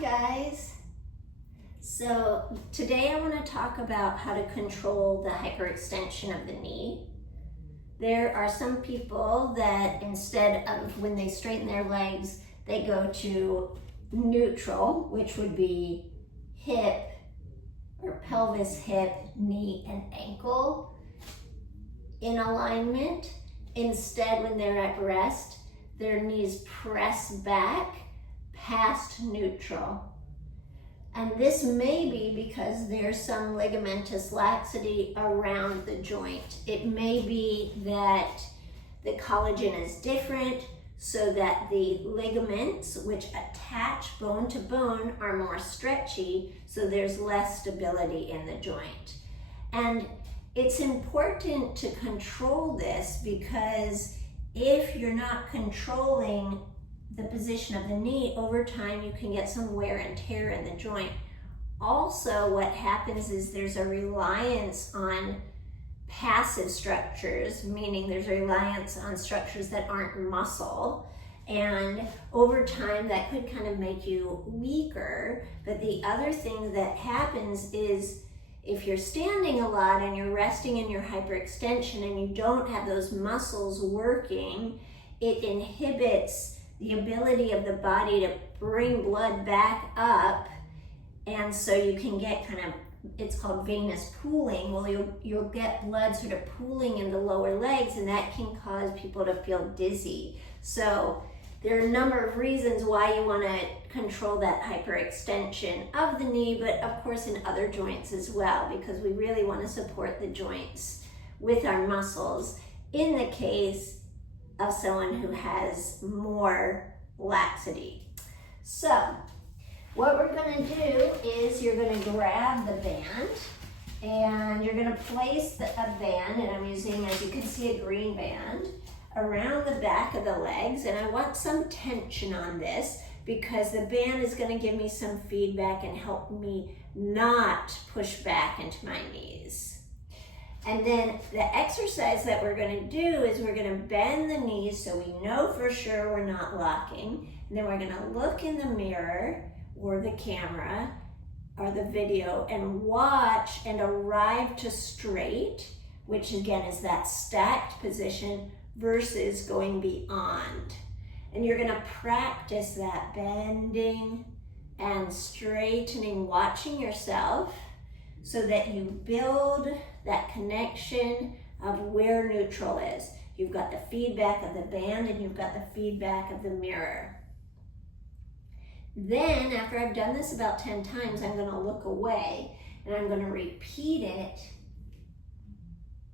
guys. So today I want to talk about how to control the hyperextension of the knee. There are some people that instead of when they straighten their legs, they go to neutral, which would be hip or pelvis, hip, knee, and ankle in alignment. Instead, when they're at rest, their knees press back past neutral. And this may be because there's some ligamentous laxity around the joint. It may be that the collagen is different so that the ligaments which attach bone to bone are more stretchy, so there's less stability in the joint. And it's important to control this because if you're not controlling the position of the knee, over time you can get some wear and tear in the joint. Also, what happens is there's a reliance on passive structures, meaning there's a reliance on structures that aren't muscle. And over time, that could kind of make you weaker. But the other thing that happens is if you're standing a lot and you're resting in your hyperextension and you don't have those muscles working, it inhibits the ability of the body to bring blood back up, and so you can get kind of, it's called venous pooling. Well, you'll get blood sort of pooling in the lower legs, and that can cause people to feel dizzy. So there are a number of reasons why you want to control that hyperextension of the knee, but of course in other joints as well, because we really want to support the joints with our muscles in the case of someone who has more laxity. So what we're going to do is you're going to grab the band and you're going to place a band, and I'm using, as you can see, a green band around the back of the legs, and I want some tension on this because the band is going to give me some feedback and help me not push back into my knees. And then the exercise that we're going to do is we're going to bend the knees so we know for sure we're not locking. And then we're going to look in the mirror or the camera or the video and watch and arrive to straight, which again is that stacked position versus going beyond. And you're going to practice that bending and straightening, watching yourself so that you build that connection of where neutral is. You've got the feedback of the band and you've got the feedback of the mirror. Then after I've done this about 10 times, I'm going to look away and I'm going to repeat it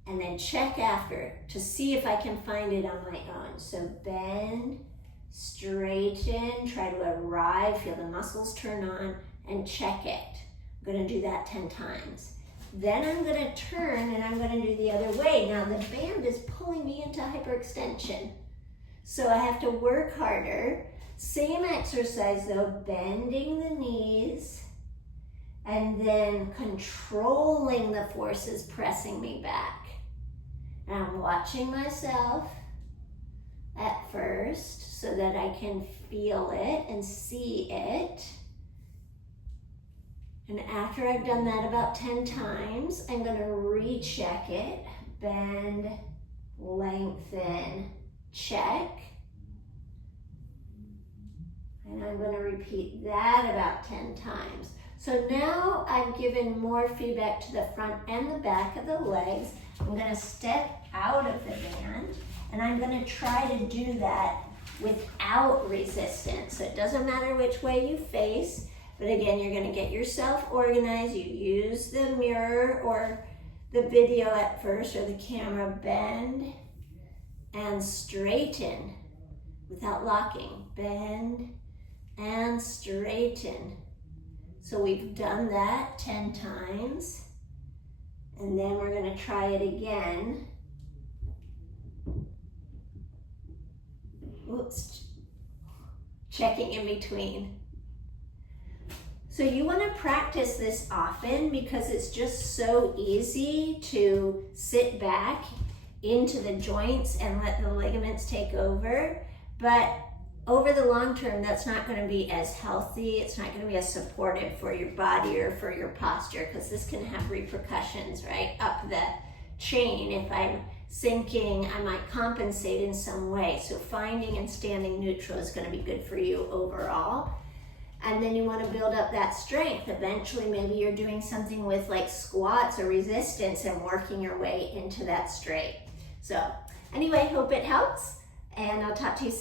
and then check after to see if I can find it on my own. So bend, straighten, try to arrive, feel the muscles turn on, and check it. I'm going to do that 10 times. Then I'm going to turn and I'm going to do the other way. Now the band is pulling me into hyperextension, so I have to work harder. Same exercise though, bending the knees and then controlling the forces pressing me back. And I'm watching myself at first so that I can feel it and see it. And after I've done that about 10 times, I'm going to recheck it. Bend, lengthen, check. And I'm going to repeat that about 10 times. So now I've given more feedback to the front and the back of the legs. I'm going to step out of the band, and I'm going to try to do that without resistance. So it doesn't matter which way you face. But again, you're going to get yourself organized. You use the mirror or the video at first or the camera. Bend and straighten without locking. Bend and straighten. So we've done that 10 times. And then we're going to try it again. Oops. Checking in between. So you want to practice this often because it's just so easy to sit back into the joints and let the ligaments take over. But over the long term, that's not going to be as healthy. It's not going to be as supportive for your body or for your posture, because this can have repercussions, right, up the chain. If I'm sinking, I might compensate in some way. So finding and standing neutral is going to be good for you overall. And then you want to build up that strength. Eventually, maybe you're doing something with like squats or resistance and working your way into that straight. So anyway, hope it helps, and I'll talk to you soon.